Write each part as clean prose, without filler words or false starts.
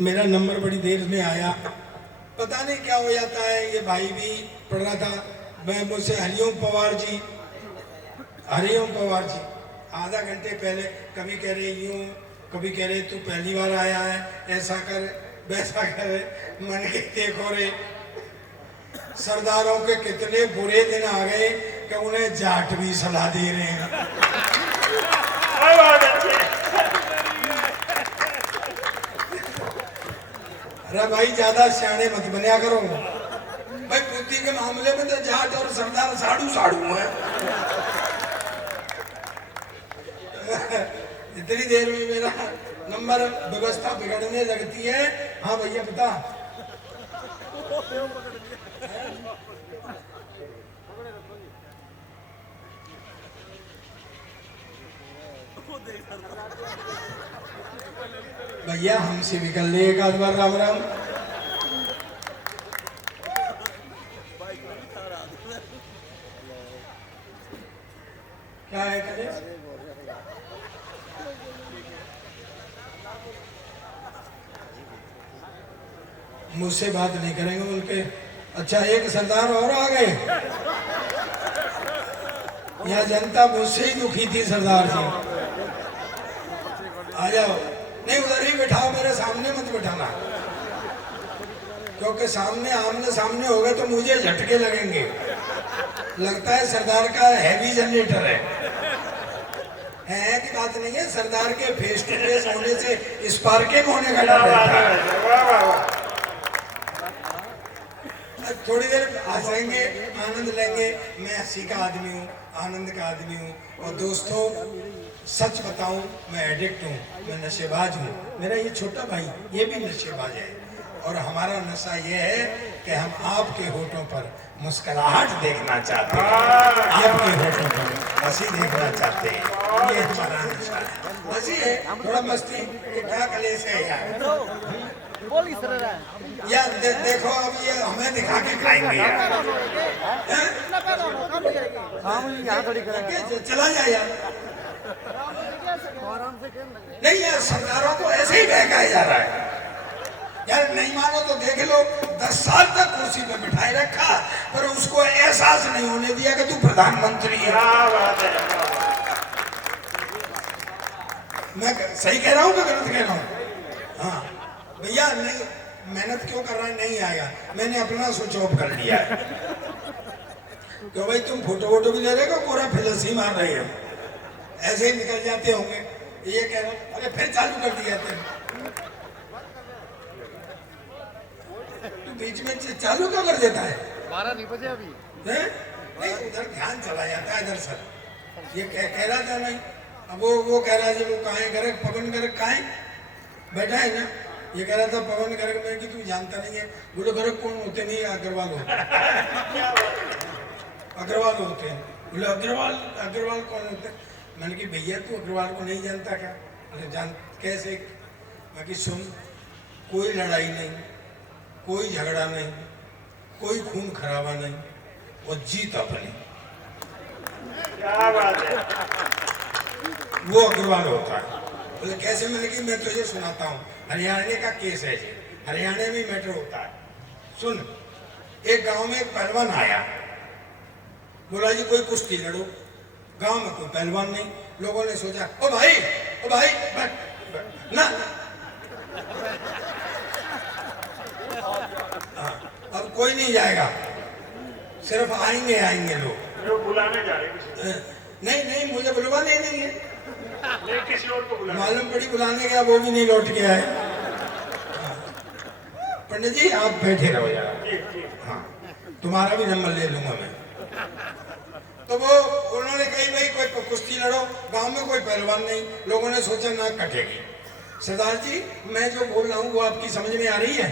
मेरा नंबर बड़ी देर में आया, पता नहीं क्या हो जाता है। ये भाई भी पढ़ रहा था, मैं मुझसे हरिओम पवार जी, हरिओम पवार जी, आधा घंटे पहले कभी कह रहे यूं, कभी कह रहे तू पहली बार आया है, ऐसा कर वैसा कर। मन के देखो रे, सरदारों के कितने बुरे दिन आ गए कि उन्हें जाट भी सलाह दे रहे हैं। अरे भाई ज्यादा सियाने मत बनिया करो भाई, बुद्धि के मामले में तो जाट और सरदार साड़ू साड़ू है। इतनी देर में मेरा नंबर, व्यवस्था बिगड़ने लगती है। हाँ भैया बता। भैया हमसे भी कर ले एक आध बार राम राम। क्या है करे? मुझसे बात नहीं करेंगे बोल के। अच्छा एक सरदार और आ गए। यहाँ जनता मुझसे ही दुखी थी सरदार जी। आ जाओ। नहीं उधर ही बिठाओ, मेरे सामने मत बिठाना, क्योंकि सामने आमने सामने हो गए तो मुझे झटके लगेंगे। लगता है सरदार का हैवी जनरेटर है कि बात नहीं है। सरदार के फेस टू फेस होने से स्पार्किंग होने का डर रहता है। थोड़ी देर हंसेंगे, आनंद लेंगे। मैं हंसी का आदमी हूँ, आनंद का आदमी हूँ। और दोस्तों सच बताऊं, मैं एडिक्ट हूँ, मैं नशेबाज हूँ। मेरा ये छोटा भाई ये भी नशेबाज है। और हमारा नशा ये है कि हम आपके होठों पर मुस्कुराहट देखना चाहते हैं, आपके होठों पर हंसी देखना चाहते हैं। ये हमारा नशा है। हंसी है, थोड़ा मस्ती, क्या कलेश है यार। यार देखो अब ये हमें दिखा के खाएंगे यार। चला जाए यार। नहीं यार, सरदारों को ऐसे ही बहकाया जा रहा है यार। नहीं मानो तो देख लो, 10 साल तक कुर्सी पे बिठाए रखा, पर उसको एहसास नहीं होने दिया कि तू प्रधानमंत्री है। मैं सही कह रहा हूँ कि गलत कह रहा हूँ? हाँ भैया, नहीं मेहनत क्यों कर रहा है, नहीं आएगा। मैंने अपना स्विच ऑफ कर लिया है। क्यों भाई, तुम फोटो वोटो भी ले रहे हो, पूरा फिलस ही मार रहे हो, ऐसे ही निकल जाते होंगे। ये कह रहा हूँ, अरे फिर चालू कर दिया तुम। तू बीच में चालू क्यों कर देता है? 12 नहीं बजे अभी है? नहीं उधर ध्यान चला जाता है दरअसल। ये कह रहा था नहीं, अब वो कह रहा है वो कहाँ है गर्ग, पवन गर्ग कहाँ है, बैठा है ना। ये कह रहा था पवन गर्ग में कि तू जानता नहीं है। बोले गर्ग कौन होते? नहीं अग्रवाल होते, अग्रवाल होते हैं। बोले अग्रवाल, अग्रवाल कौन होते हैं? मैंने कि भैया तू अग्रवाल को नहीं जानता क्या? बोले जान कैसे? मैं कि सुन, कोई लड़ाई नहीं, कोई झगड़ा नहीं, कोई खून खराबा नहीं, और जीत अपनी। क्या बात है, वो अग्रवाल होता है। बोले कैसे? मैंने कि मैं तुझे सुनाता हूँ, हरियाणा का केस है जी, हरियाणा में मैटर होता है। सुन, एक गांव में एक पहलवान आया, बोला जी कोई कुश्ती लड़ो। गांव में कोई पहलवान नहीं। लोगों ने सोचा ओ भाई बैठ ना। अब कोई नहीं जाएगा, सिर्फ आएंगे लोग। बुलाने जा रहे नहीं मुझे बुलवाने नहीं है, नहीं किसी और को बुलाने। मालूम पड़ी बुलाने गया, वो भी नहीं लौट के आए। पंडित जी आप बैठे रहो यार, हाँ तुम्हारा भी नंबर ले लूंगा मैं। तो वो उन्होंने कही भाई कोई कुश्ती लड़ो। गांव में कोई पहलवान नहीं। लोगों ने सोचा नाक कटेगी। सरदार जी मैं जो बोल रहा हूँ वो आपकी समझ में आ रही है?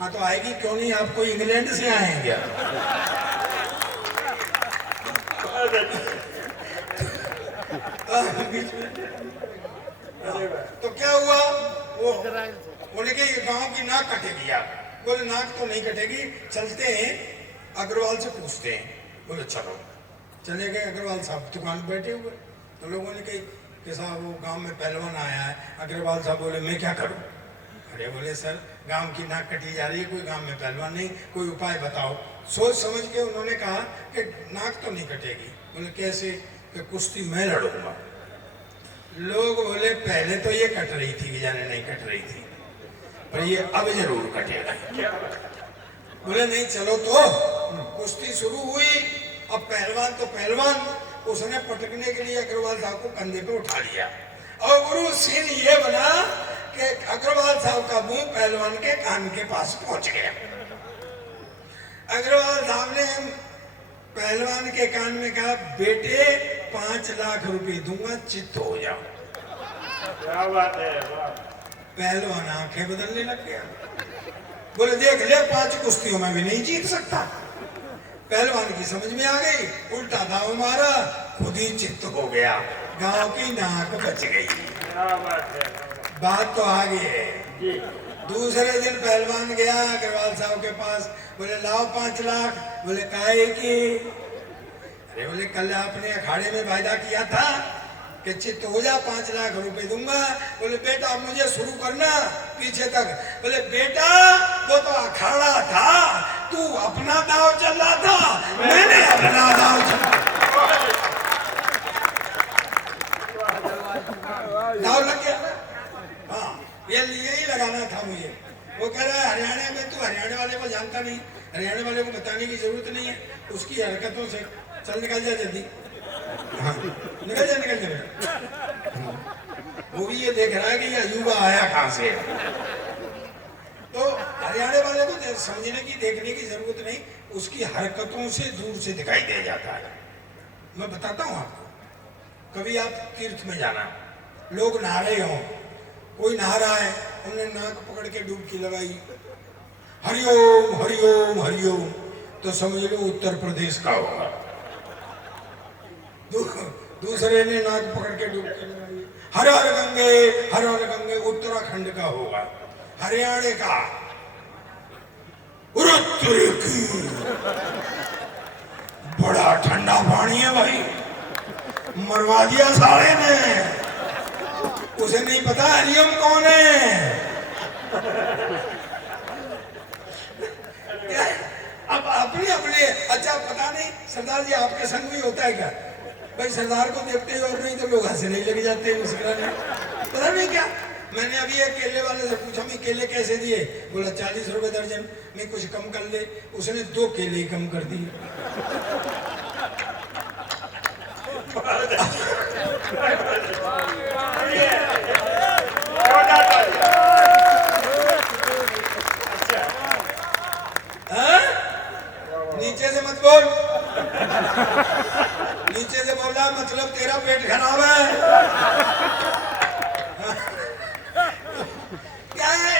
हाँ तो आएगी क्यों नहीं, आप कोई इंग्लैंड से आए हैं क्या? तो क्या हुआ, वो बोले कि ये गांव की नाक कटेगी यार। बोले नाक तो नहीं कटेगी, चलते हैं अग्रवाल से पूछते हैं। बोले चलो। चले गए अग्रवाल साहब दुकान बैठे हुए। तो लोगों ने कही कि साहब वो गांव में पहलवान आया है। अग्रवाल साहब बोले मैं क्या करूं? अरे बोले सर गांव की नाक कटी जा रही है, कोई गांव में पहलवान नहीं, कोई उपाय बताओ। सोच समझ के उन्होंने कहा कि नाक तो नहीं कटेगी। बोले कैसे? कि कुश्ती मैं लड़ूंगा। लोग बोले पहले तो ये कट रही थी, जाने नहीं कट रही थी, पर ये अब जरूर कटेगा। बोले नहीं चलो तो। कुश्ती शुरू हुई। अब पहलवान तो पहलवान, उसने पटकने के लिए अग्रवाल साहब को कंधे पे उठा लिया और गुरु सीन ये बना कि अग्रवाल साहब का मुंह पहलवान के कान के पास पहुंच गया। अग्रवाल साहब ने पहलवान के कान में कहा, बेटे 5 लाख रुपए दूंगा, चित्त हो जाओ। क्या बात है, वाह। पहलवान आंखें बदलने लग गया। बोले देख ले 5 कुश्तियों में भी नहीं जीत सकता। पहलवान की समझ में आ गई, उल्टा दाव मारा, खुद ही चित्त हो गया, गांव की नाक बच गई। क्या बात है, बात तो आगे है। जी। दूसरे दिन पहलवान गया अग्रवाल साहब के पास। बोले लाओ 5 लाख। बोले काहे की? अरे बोले कल आपने अखाड़े में वायदा किया था कि चित्त हो जा 5 लाख रुपए दूंगा। बोले बेटा मुझे शुरू करना पीछे तक। बोले बेटा वो तो अखाड़ा था, तू अपना दाव चल रहा था, मैंने अपना दाव चला। दाव लग गया। हाँ ये यही लगाना था मुझे। वो कह रहा है हरियाणा में, तू हरियाणा वाले को जानता नहीं, हरियाणा वाले को बताने की जरूरत नहीं है, उसकी हरकतों से चल निकल जा जल्दी। हाँ, निकल जा बेटा। वो भी ये देख रहा है कि ये युवा आया कहां से। तो हरियाणा वाले को समझने की देखने की जरूरत नहीं, उसकी हरकतों से दूर से दिखाई दे जाता है। मैं बताता हूँ आपको, कभी आप तीर्थ में जाना, लोग नहा रहे हो, कोई नहा रहा है, हमने नाक पकड़ के डुबकी लगाई, हरिओम हरिओम हरिओम, तो समझ लो उत्तर प्रदेश का होगा। दूसरे ने नाक पकड़ के डुबकी लगाई, हर हर गंगे उत्तराखंड का होगा। हरियाणा का बड़ा ठंडा पानी है भाई, मरवा दिया साले ने। उसे नहीं पता हरिओम कौन है। अब अपने अपने, अच्छा पता नहीं सरदार जी आपके संग भी होता है क्या? भाई सरदार को देखते ही और नहीं तो लोग हंसने नहीं लग जाते हैं मुस्कुराने। पता नहीं क्या, मैंने अभी एक केले वाले से पूछा, मैं केले कैसे दिए? बोला 40 रुपए दर्जन। मैं कुछ कम कर ले, उसने 2 केले ही कम कर दिए। नीचे से मत बोल, नीचे से बोल रहा मतलब तेरा पेट खराब है। क्या है,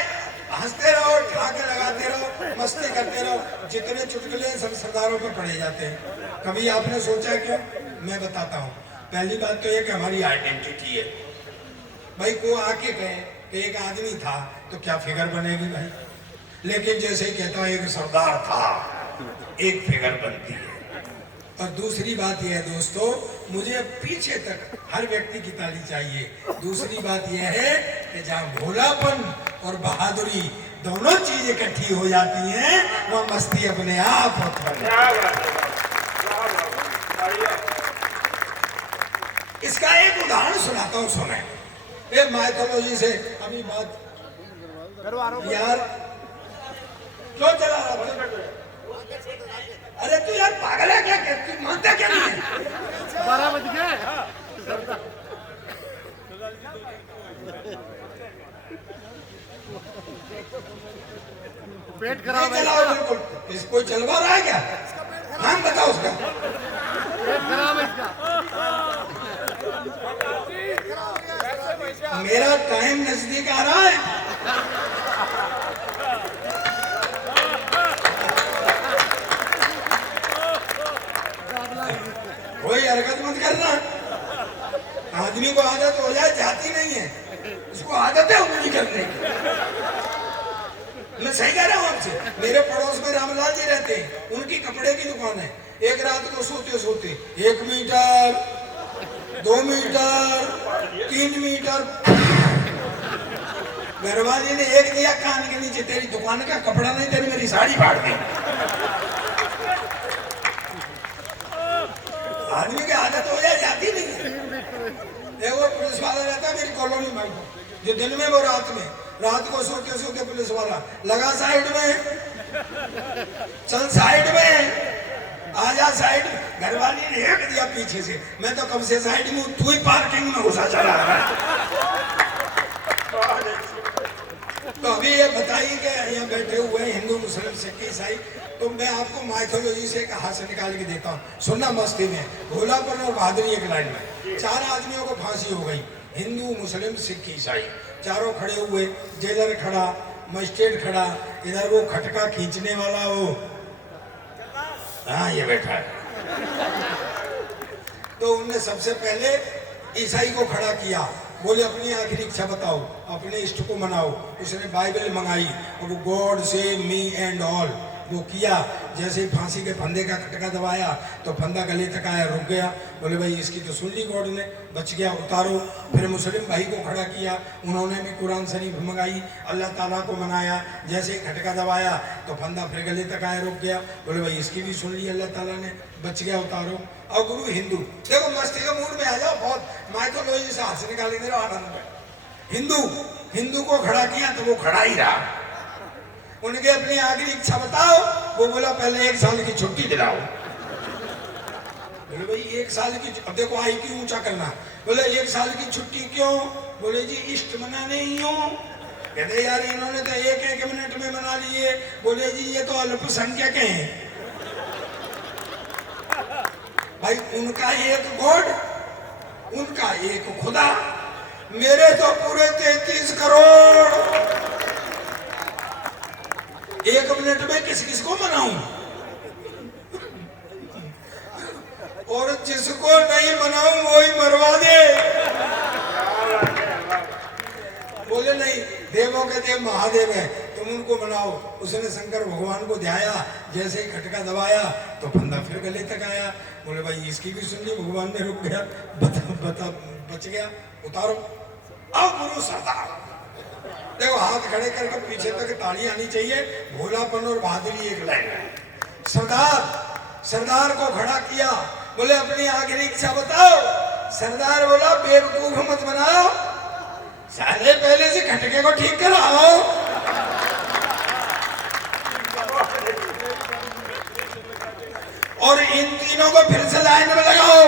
हंसते रहो, ठाके लगाते रहो, मस्ती करते रहो। जितने चुटकुले सब सरदारों पे पड़े जाते हैं। कभी आपने सोचा क्यों? मैं बताता हूँ। पहली बात तो ये कि हमारी आइडेंटिटी है भाई। को आके कहे कि एक आदमी था तो क्या फिगर बनेगी भाई, लेकिन जैसे कहता है एक सरदार था, एक फिगर बनती है। और दूसरी बात यह है दोस्तों, मुझे पीछे तक हर व्यक्ति की ताली चाहिए। दूसरी बात यह है कि जहाँ भोलापन और बहादुरी दोनों चीज इकट्ठी हो जाती हैं, वह मस्ती अपने आप होती है। इसका एक उदाहरण सुनाता हूँ, सुने। एक माइथोलॉजी से अभी बात यार क्यों चला रहा था? अरे तू यार पागल है क्या? तू मानता क्या नहीं है? 12 बज गए। पेट खराब है, बिल्कुल। इसको चलवा रहा है क्या? नाम बताओ उसका। पेट खराब है इसका। मेरा टाइम नजदीक आ रहा है। कोई हरकत मत करना। आदमी को आदत हो जाए जाती नहीं है, उसको आदत है उंगली करने की। मैं सही कह रहा हूँ आपसे। मेरे पड़ोस में रामलाल जी रहते हैं, उनकी कपड़े की दुकान है। एक रात को सोते सोते 1 मीटर, 2 मीटर, 3 मीटर घरवाली ने एक दिया कान के नीचे, तेरी दुकान का कपड़ा नहीं, तेरी मेरी साड़ी फाड़ दी। आदमी की आदत हो जाए, जाती नहीं है। देखो पुलिस वाला रहता है मेरी कॉलोनी में, जो दिन में वो रात को सोते सोते पुलिस वाला लगा साइड में, चल साइड में, आजा साइड। घरवाली ने एक दिया पीछे से, मैं तो कब से साइड में, तू ही पार्किंग में घुसा चला रहा है। तो अभी ये बताइए कि यहाँ बैठे हुए हिंदू मुस्लिम सिख ईसाई, तो मैं आपको माइथोलॉजी से एक हाथ से निकाल के देता हूँ, सुनना मस्ती में। भोलापन और बहादुरी एक लाइन में, 4 आदमियों को फांसी हो गई, हिंदू मुस्लिम सिख ईसाई, चारों खड़े हुए, जेलर खड़ा, मजिस्ट्रेट खड़ा, इधर वो खटका खींचने वाला वो, हाँ ये बैठा है। तो उनने सबसे पहले ईसाई को खड़ा किया, बोले अपनी आखिरी इच्छा बताओ, अपने इष्ट को मनाओ। उसने बाइबल मंगाई और वो God save me and all वो किया। जैसे ही फांसी के फंदे का खटका दबाया तो फंदा गले तक आया, रुक गया। बोले भाई इसकी तो सुन ली गॉड ने, बच गया, उतारो। फिर मुस्लिम भाई को खड़ा किया, उन्होंने भी कुरान शरीफ मंगाई, अल्लाह ताला को मनाया। जैसे ही खटका दबाया तो फंदा फिर गले तक आया, रुक गया। बोले भाई इसकी भी सुन ली अल्लाह ताला ने, बच गया, उतारो। और गुरु हिंदू, देखो मस्ती के मूड में आ जाओ, बहुत माइथोलॉजी से हाथ से निकाल के आनंद में। हिंदू को खड़ा किया तो वो खड़ा ही रहा। उनके अपनी आखिरी इच्छा बताओ, वो बोला पहले 1 साल की छुट्टी दिलाओ। बोले भाई 1 साल की, अब देखो IQ ऊंचा करना। बोले 1 साल की छुट्टी क्यों? बोले जी इष्ट मनाने ही हो। कहते यार इन्होंने तो 1 मिनट में मना लिए। बोले जी ये तो अल्पसंख्यक हैं भाई, उनका एक गॉड, उनका एक खुदा, मेरे तो पूरे 33 करोड़। 1 मिनट में किस किस को मनाऊं? और जिसको नहीं मनाऊं वही मरवा दे। बोले नहीं, देवों के देव महादेव है, तुम उनको मनाओ। उसने शंकर भगवान को ध्याया, जैसे ही खटका दबाया तो फंदा फिर गले तक आया। बोले भाई इसकी भी सुन ली, भगवान ने रुक गया, बच गया, उतारो। अब गुरु सरदार, देखो हाथ खड़े करके पीछे तक ताली आनी चाहिए। भोलापन और बहादुरी एक लाइन है। सरदार को खड़ा किया, बोले अपनी आखिरी इच्छा बताओ। सरदार बोला बेवकूफ मत बनाओ, साले पहले से खटके को ठीक कराओ। और इन तीनों को फिर से लाइन में लगाओ।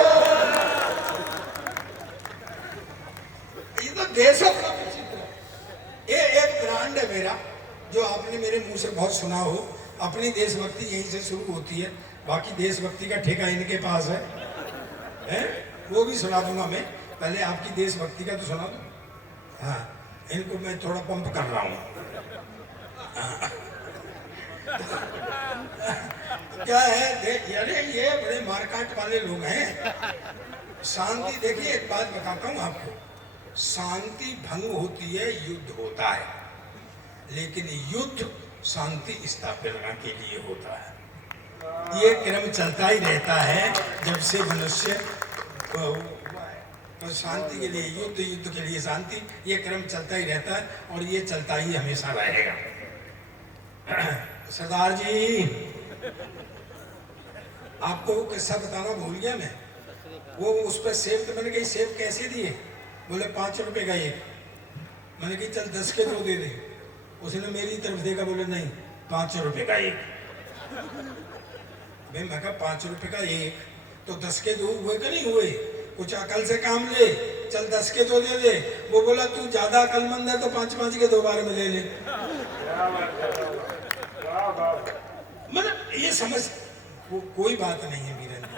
ये तो देशों का ये एक ब्रांड है मेरा, जो आपने मेरे मुंह से बहुत सुना हो। अपनी देशभक्ति यहीं से शुरू होती है, बाकी देशभक्ति का ठेका इनके पास है? वो भी सुना दूंगा मैं, पहले आपकी देशभक्ति का तो सुना दूं। हाँ, इनको मैं थोड़ा पंप कर रहा हूँ। क्या है, अरे ये बड़े मारकाट वाले लोग हैं। शांति, देखिए एक बात बताता हूँ आपको, शांति भंग होती है, युद्ध होता है, लेकिन युद्ध शांति स्थापित करने के लिए होता है। ये क्रम चलता ही रहता है जब से मनुष्य तो शांति के लिए युद्ध, युद्ध के लिए शांति, ये क्रम चलता ही रहता है और ये चलता ही हमेशा रहेगा। सरदार जी, आपको वो किस्सा बताना भूल गया मैं। वो उस पर सेब, तो मैंने कही सेब कैसे दिए? बोले 5 रुपए का एक। मैंने कही चल 10 के 2 दे दे। उसने मेरी तरफ देखा, बोले नहीं 5 रुपए का एक। मैं कहा 5 रुपए का एक, तो 10 के 2 हुए कि नहीं हुए? कुछ अकल से काम ले, चल 10 के 2 दे दे। वो बोला तू ज्यादा अकलमंद है तो 5-5 के 2 बार में ले ले। मतलब ये समझ, कोई बात नहीं है वीरेंद्र।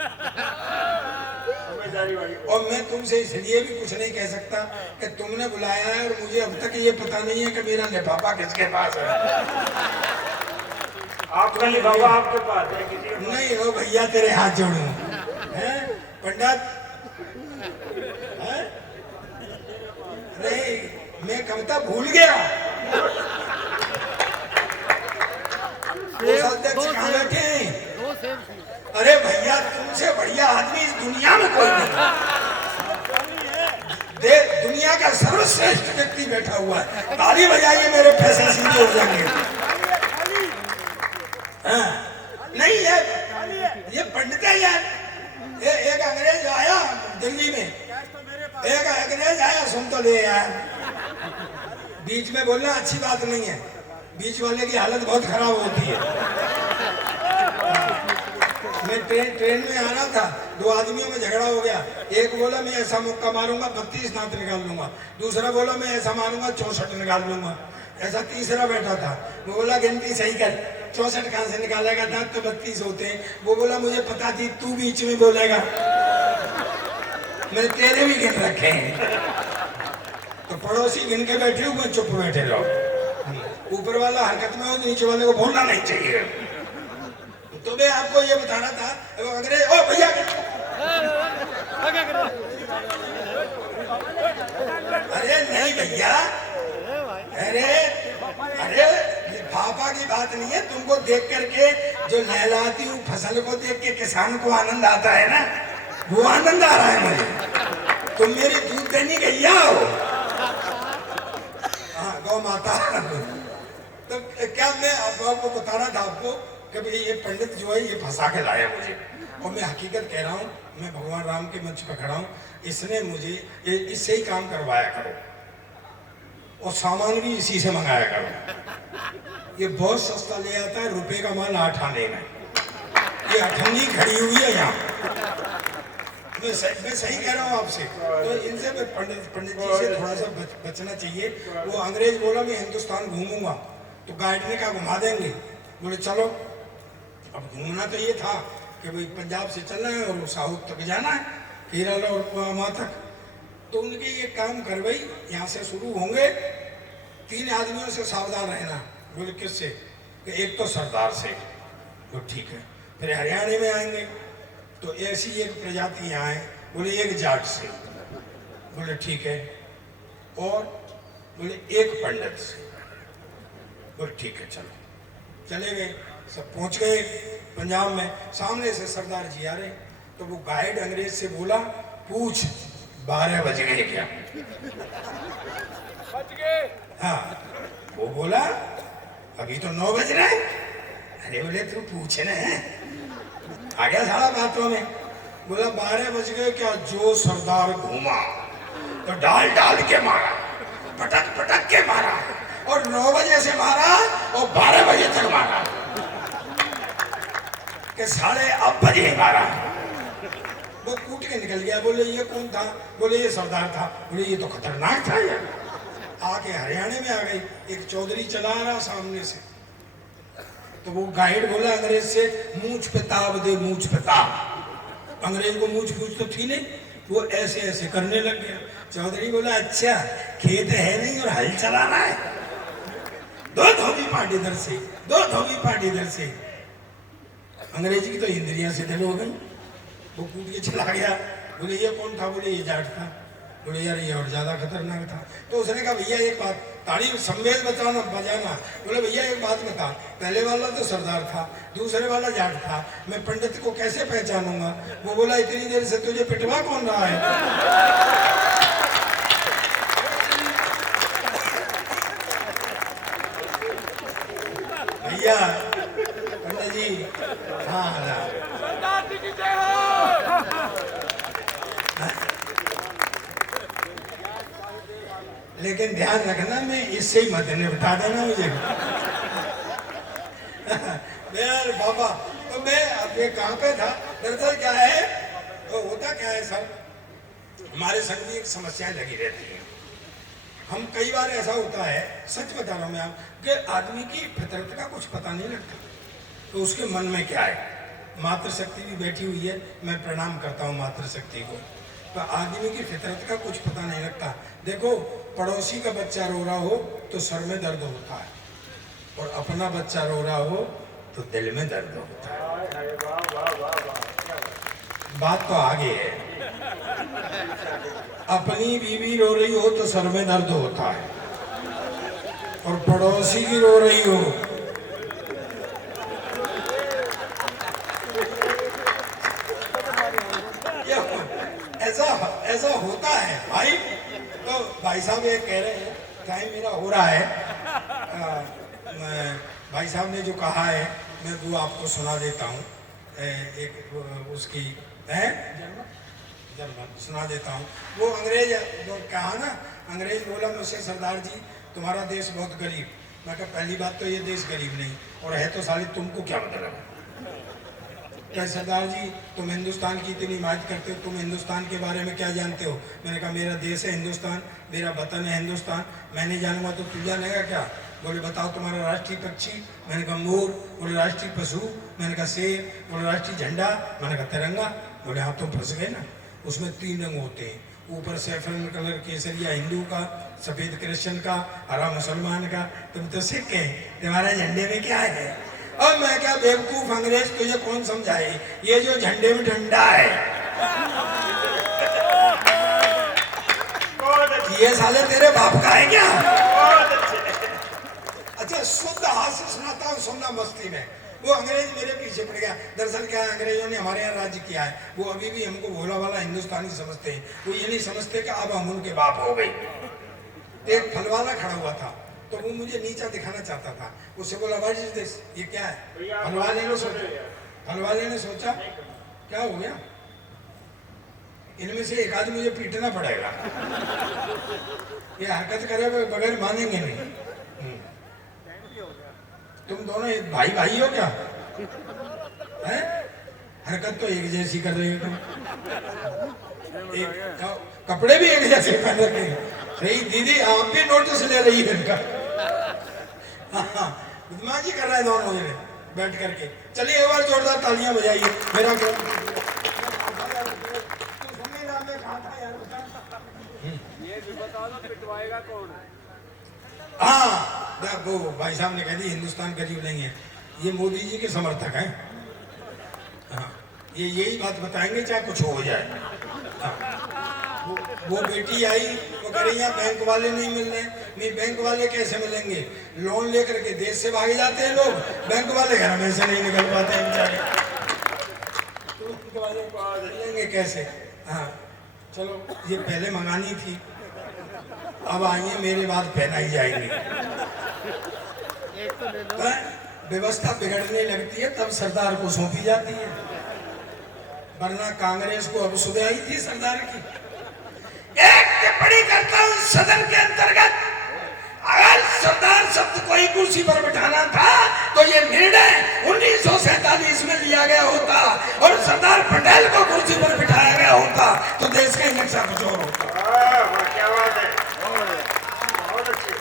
और मैं तुमसे इसलिए भी कुछ नहीं कह सकता कि तुमने बुलाया है और मुझे अब तक ये पता नहीं है कि मेरा लिफाफा किसके पास है। आपका लिफाफा आपके पास है? किसी नहीं हो भैया, तेरे हाथ जोड़ूं। हैं पंडित? नहीं, मैं कविता भूल गया। कहाँ बैठे? अरे भैया, तुमसे बढ़िया आदमी इस दुनिया में कोई नहीं। दुनिया का सर्व सर्वश्रेष्ठ व्यक्ति बैठा हुआ है, ताली बजाइए, मेरे पैसे सीधे हो जाएंगे। हाँ, नहीं ये पंडित है यार। एक अंग्रेज आया दिल्ली में, एक अंग्रेज आया, सुन तो ले यार, बीच में बोलना अच्छी बात नहीं है, बीच वाले की हालत बहुत खराब होती है। मैं ट्रेन में आ रहा था, दो आदमियों में झगड़ा हो गया। एक बोला मैं ऐसा मुक्का मारूंगा 32 दांत निकाल लूंगा, दूसरा बोला मैं ऐसा मारूंगा 64 निकाल लूंगा। ऐसा तीसरा बैठा था, वो बोला गिनती सही कर, 64 कहां से निकालेगा, दांत तो 32 होते हैं। वो बोला मुझे पता थी तू बीच में बोलेगा, मैंने तेरे भी गिन रखे हैं। तो पड़ोसी गिन के बैठे हुए, चुप बैठे रहो। ऊपर वाला हरकत में हो, नीचे वाले को बोलना नहीं चाहिए। तो मैं आपको ये बता रहा था, अंग्रेज, ओ भैया अरे नहीं भैया, अरे पापा की बात नहीं है, तुमको देख करके जो लहलाती हूँ फसल को देख के किसान को आनंद आता है ना, वो आनंद आ रहा है मुझे। तुम मेरी दूध देनी गैया हो, हाँ गौ माता। तो क्या मैं आपको बता रहा था आपको कि भाई ये पंडित जो है ये फंसा के लाया मुझे, और मैं हकीकत कह रहा हूँ, मैं भगवान राम के मंच पर खड़ा हूँ, इसने मुझे इससे ही काम करवाया करो, और सामान भी इसी से मंगाया करो। ये बहुत सस्ता ले आता है, रुपए का माल 8 आने में, ये अठन्नी खड़ी हुई है यहाँ। मैं सही कह रहा हूँ आपसे। तो इनसे पंडित जी से थोड़ा सा बचना चाहिए। वो अंग्रेज बोला मैं हिंदुस्तान घूमूंगा, तो गाइड ने कहा घुमा देंगे। बोले चलो, अब घूमना तो ये था कि भाई पंजाब से चलना है और साउथ तक जाना है, केरल और वहाँ तक। तो उनके ये काम करवाई, यहाँ से शुरू होंगे, 3 आदमियों से सावधान रहना। बोले किससे? एक तो सरदार से। तो ठीक है। फिर हरियाणा में आएंगे तो ऐसी एक प्रजाति यहाँ है, बोले एक जाट से। बोले ठीक है। और बोले एक पंडित से। बोले ठीक है चलो। चले गए, सब पहुंच गए पंजाब में। सामने से सरदार जी आ रहे, तो वो गाइड अंग्रेज से बोला पूछ 12 बज गए क्या? बच गए। हाँ, वो बोला अभी तो 9 बज रहे। अरे बोले तू पूछे ना, आ गया सारा बातों में। बोला 12 बज गए क्या? जो सरदार घूमा तो डाल डाल के मारा, पटक पटक के मारा, और 9 बजे से मारा और 12 बजे तक मारा, के साढ़े अब बजे मारा। वो कूट के निकल गया। बोले ये कौन था? बोले ये सरदार था। बोले ये तो खतरनाक था यार। आके हरियाणा में आ गई, एक चौधरी चला आ रहा सामने से। तो वो गाइड बोला अंग्रेज से मूंछ पे ताब दे, मूंछ पे ताब। अंग्रेज को मूंछ पूछ तो थी नहीं, वो ऐसे ऐसे करने लग गया। चौधरी बोला अच्छा खेत है नहीं और हल चलाना है, 2 धोबी पार्टी इधर से, 2 धोबी पार्टी इधर से। अंग्रेज की तो इंद्रियां शिथिल हो गई। वो कूद के चला गया। बोले ये कौन था? बोले ये जाट था। बोले यार ये और ज्यादा खतरनाक था। तो उसने कहा भैया एक बात, ताड़ी संवेद बजाना। बोले भैया एक बात बता, पहले वाला तो सरदार था, दूसरे वाला जाट था, मैं पंडित को कैसे पहचानूंगा? वो बोला इतनी देर से तुझे पिटवा कौन रहा है? भैया पंडित जी, हाँ सरदार जी की जय हो। लेकिन ध्यान रखना, मैं इससे ही मत निपटा देना मुझे। यार बाबा, तो मैं अब ये कहाँ पे था? दरअसल क्या है, तो होता क्या है सर, हमारे संग भी एक समस्याएं लगी रहती हैं। हम कई बार ऐसा होता है, सच बता रहा हूँ मैं आप, कि आदमी की फितरत का कुछ पता नहीं लगता, तो उसके मन में क्या है। मातृशक्ति भी बैठी हुई है, मैं प्रणाम करता हूँ मातृशक्ति को। तो आदमी की फितरत का कुछ पता नहीं लगता। देखो, पड़ोसी का बच्चा रो रहा हो तो सर में दर्द होता है, और अपना बच्चा रो रहा हो तो दिल में दर्द होता है। बात तो आगे है। अपनी बीवी रो रही हो तो सर में दर्द होता है, और पड़ोसी की रो रही हो ऐसा होता है भाई। तो भाई साहब ये कह रहे हैं, टाइम मेरा हो रहा है, भाई साहब ने जो कहा है मैं वो आपको सुना देता हूँ। एक उसकी है जर्मन सुना देता हूँ। वो अंग्रेज जो कहा ना, अंग्रेज बोला मुझसे, सरदार जी तुम्हारा देश बहुत गरीब। मैं कहा पहली बात तो ये देश गरीब नहीं, और है तो साले तुमको क्या मतलब है? क्या सरदार जी तुम हिंदुस्तान की इतनी हिमायत करते हो, तुम हिंदुस्तान के बारे में क्या जानते हो? मैंने कहा मेरा देश है हिंदुस्तान, मेरा वतन है हिंदुस्तान, मैं नहीं जानूंगा तो तू जानेगा क्या? बोले बताओ तुम्हारा राष्ट्रीय पक्षी? मैंने कहा मोर। बोले राष्ट्रीय पशु? मैंने कहा शेर। बोले राष्ट्रीय झंडा? मैंने कहा तिरंगा। बोले हाँ तुम फंस गए ना, उसमें 3 रंग होते हैं, ऊपर सैफरन कलर केसरिया हिंदू का, सफेद क्रिश्चियन का, हरा मुसलमान का, तुम तो सिख है, तुम्हारा झंडे में क्या है? अब मैं क्या बेवकूफ अंग्रेज, तुझे कौन समझाए, ये जो झंडे में डंडा है ये साले तेरे बाप का है क्या? अच्छा शुद्ध हास्य सुनाता हूँ, सुनना मस्ती में। वो अंग्रेज मेरे पीछे पड़ गया। दरअसल क्या है, अंग्रेजों ने हमारे यहाँ राज्य किया है, वो अभी भी हमको भोला वाला हिंदुस्तानी समझते हैं। वो ये नहीं समझते कि अब हम उनके बाप हो गए। एक फलवाला खड़ा हुआ था, तो वो मुझे नीचा दिखाना चाहता था। उससे बोला व्हाट इज दिस, ये क्या है? फलवाले ने सोचा क्या हो गया, इनमें से एक आदमी मुझे पीटना पड़ेगा, ये हरकत करे बगैर मानेंगे नहीं। तुम दोनों एक भाई भाई हो क्या? है हरकत तो एक जैसी कर रही हो तुम, कपड़े भी एक जैसे पहन रखे हैं। सही दीदी आप भी नोटिस ले रही है इनका। बदमाशी कर रहे हैं दोनों जने बैठ करके। चलिए एक बार जोरदार तालियां बजाइए। मेरा ये भी बता दो पिटवाएगा कौन? हाँ वो भाई साहब ने कह दी हिंदुस्तान गरीब नहीं है, ये मोदी जी के समर्थक हैं। हाँ ये यही बात बताएंगे चाहे कुछ हो जाए। हाँ। वो बेटी आई, वो कह रही है बैंक वाले नहीं मिल रहे। नहीं बैंक वाले कैसे मिलेंगे, लोन लेकर के देश से भागे जाते हैं लोग, बैंक वाले घर में से नहीं निकल पाते हैं बेचारे, तो बैंक वाले मिलेंगे कैसे? हाँ चलो ये पहले मंगानी थी, अब आइए मेरे बाद पहनाई जाएंगी। व्यवस्था बिगड़ने लगती है तब सरदार को सौंपी जाती है, वरना कांग्रेस को अब सुबह आई थी सरदार की। एक टिप्पणी करता हूं सदन के अंतर्गत, अगर सरदार शब्द को ही कुर्सी पर बिठाना था तो ये निर्णय 1947 में लिया गया होता, और सरदार पटेल को कुर्सी पर बिठाया गया होता तो देश का नक्शा कुछ और होता। क्या बात है, बहुत अच्छी।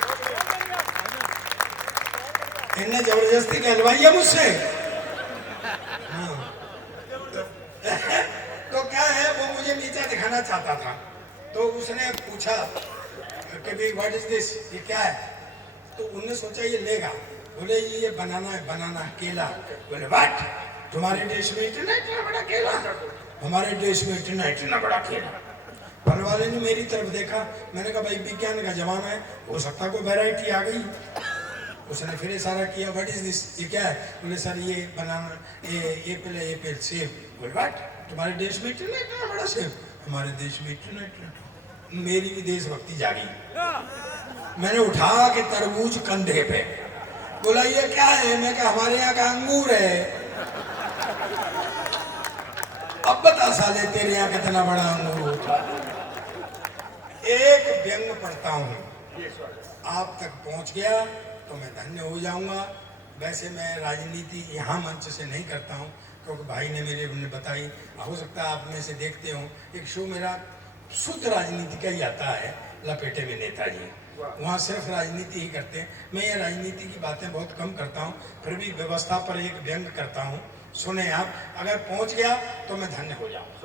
इनने जबरदस्ती कहलवाई है मुझसे। हाँ। तो क्या है, वो मुझे नीचा दिखाना चाहता था, तो उसने पूछा कि भाई व्हाट इज दिस, ये क्या है? तो उन्होंने सोचा ये लेगा, बोले ये बनाना है, बनाना केला। बोले व्हाट, तुम्हारे देश में इतना बड़ा केला? हमारे देश में इतना बड़ा केला। फल वाले ने मेरी तरफ देखा, मैंने कहा भाई विज्ञान का जमाना है, हो सकता कोई वैरायटी आ गई। उसने फिर इशारा किया व्हाट इज दिस, ये क्या है? बोले सर ये बनाना, ये एप्पल सेब। बोले व्हाट, तुम्हारे देश में इतना बड़ा सेब? हमारे देश में इतना। मेरी भी देशभक्ति जागी, मैंने उठा के तरबूज कंधे पे, बोला ये क्या है? मैं कहा हमारे यहाँ का अंगूर है। अब बता साले तेरे यहाँ कितना बड़ा अंगूर होता। एक व्यंग पढ़ता हूँ, आप तक पहुँच गया तो मैं धन्य हो जाऊंगा। वैसे मैं राजनीति यहाँ मंच से नहीं करता हूँ, क्योंकि भाई ने मेरे बताई, हो सकता है आप में से देखते हो, एक शो मेरा शुद्ध राजनीति का ही आता है, लपेटे में नेताजी, वहाँ सिर्फ राजनीति ही करते हैं। मैं ये राजनीति की बातें बहुत कम करता हूँ, फिर भी व्यवस्था पर एक व्यंग करता हूँ, सुने आप। अगर पहुँच गया तो मैं धन्य हो जाऊँ।